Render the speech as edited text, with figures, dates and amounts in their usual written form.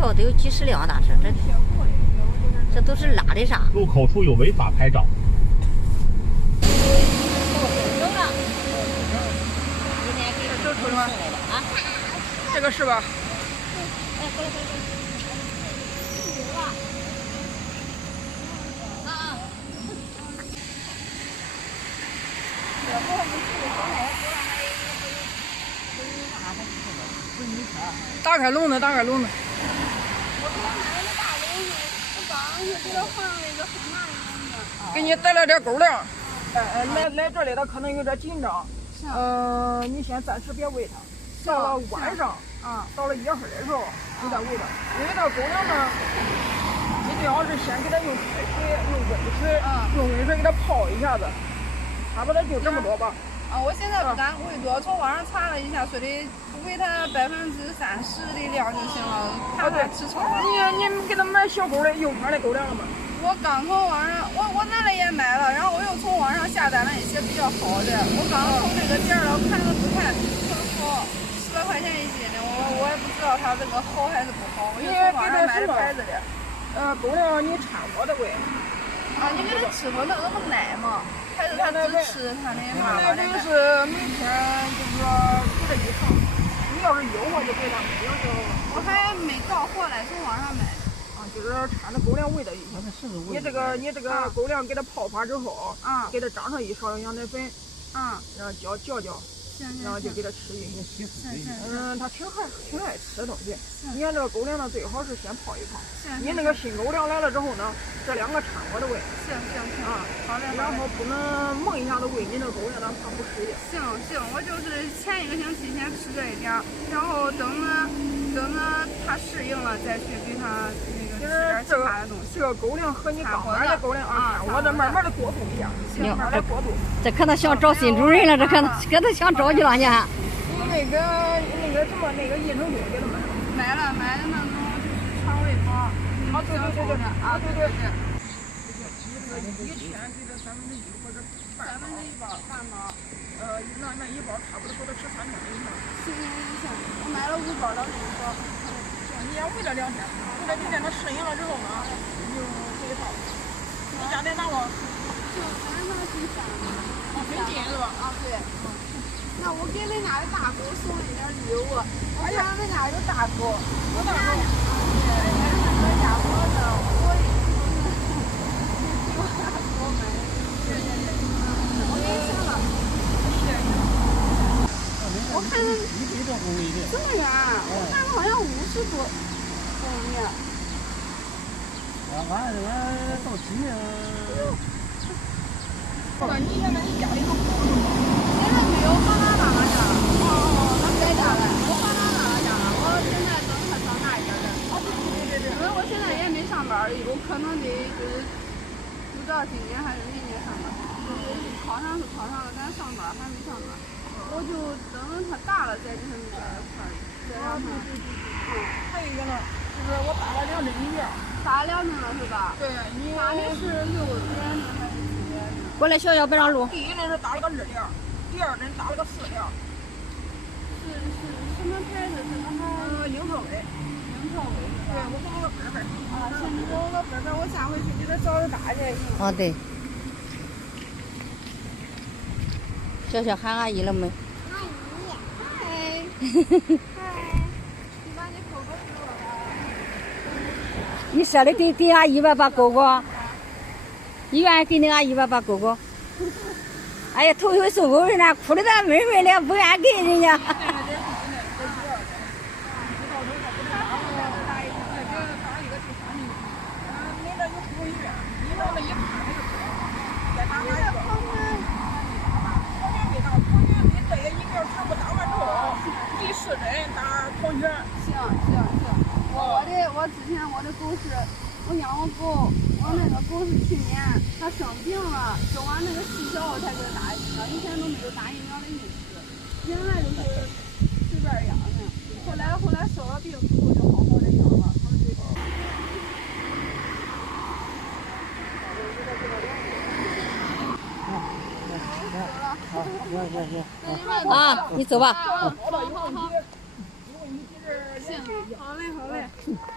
条得有几十辆大车，这都是拉的啥？路口处有违法拍照。这出吗？啊，这个是吧？大开笼子，大开笼子。给你带了点狗粮。来这里的可能有点紧张。你先暂时别喂它。到了晚上，到了夜黑的时候，你再喂它。因为它狗粮呢，你最好是先给它用开水、用温水，用温水给它泡一下子，差不多就这么多吧。我现在不敢喂多，从网上查了一下，说的喂它30%的量就行了，怕它吃超了。你给它买小狗的幼犬的狗粮了吗？我刚从网上，我拿来也买了，然后我又从网上下单了一些比较好的。我刚从这个店儿了，我看了不看，很好，10来块钱一斤的，我也不知道它这个好还是不好。我就从网上买的牌子的。狗粮你掺和的喂。你给它吃过那个奶吗？还是它只吃它的妈妈的奶？是每天就是说给它一趟，你要是有我就给它，没有就。我还没到货来，从网上买。就是掺着狗粮喂的一些。你这个狗粮给它泡发之后，给它装上1勺羊奶粉，然后搅，然后就给它吃进去。它挺爱吃的东西。你看这个狗粮呢，最好是先泡一泡。你那个新狗粮来了之后呢，这2个掺和着喂。行，好嘞。然后不能猛一下子喂你那狗粮，它不适应。行，我就是前1个星期先吃这一点，然后等着它适应了再去给它那个吃点其他的东西。这个狗粮和你刚买的狗粮我这慢慢的过渡一下，慢慢的过渡。这可能想找新主人了，这可能想找去了呢。你那个什么那个益生菌给他买了？买的那种就是肠胃宝。对。一天给这1/3或者半包，那1包差不多够它吃3天的以上。行，我买了5包的那一包。你先喂了2天，喂了2天它适应了之后呢，你就给它。你家在哪个？就咱那最山的。很近是吧？对。那我给人家的大狗送了一点礼物，我看人家有大狗，有大狗。人家我的，我给你请了。我看这么远，我看好像50多公里。俺这个到10年。你现在你家里有狗了吗？现在没有，放他妈妈家了。那在家了，我放他妈妈家了。我现在等他长大一点的。对。因为我现在也没上班，有可能得就是不知道今年还是明年上班。考上是考上了，但上班还没上班。我就等他大了再跟他们在一块儿，再让他。还有一个呢，就是我打了2针疫苗。打了2针了是吧？对，你打的是6针呢还是几针？过来，小别让路。第1针是打了个2针，第2针打了个4针。是什么牌子？是他们英特威。对，我给我个本本。行，你给我个本本，我下回去给他找着打去。对。小喊阿姨了没？阿姨，嗨。你把你狗狗给我吧。你舍得给阿姨把狗狗？你愿意给那阿姨把狗狗？哎呀，头一回送狗人家哭的咱闷闷的，不愿给人家。我之前我的狗是，我养过狗，我那个狗是去年它生病了，生完那个细小我才给它打疫苗，以前都没有打疫苗的意思，原来就是随便养的，后来生了病之后就好好的养了，他们最好。你走吧。好。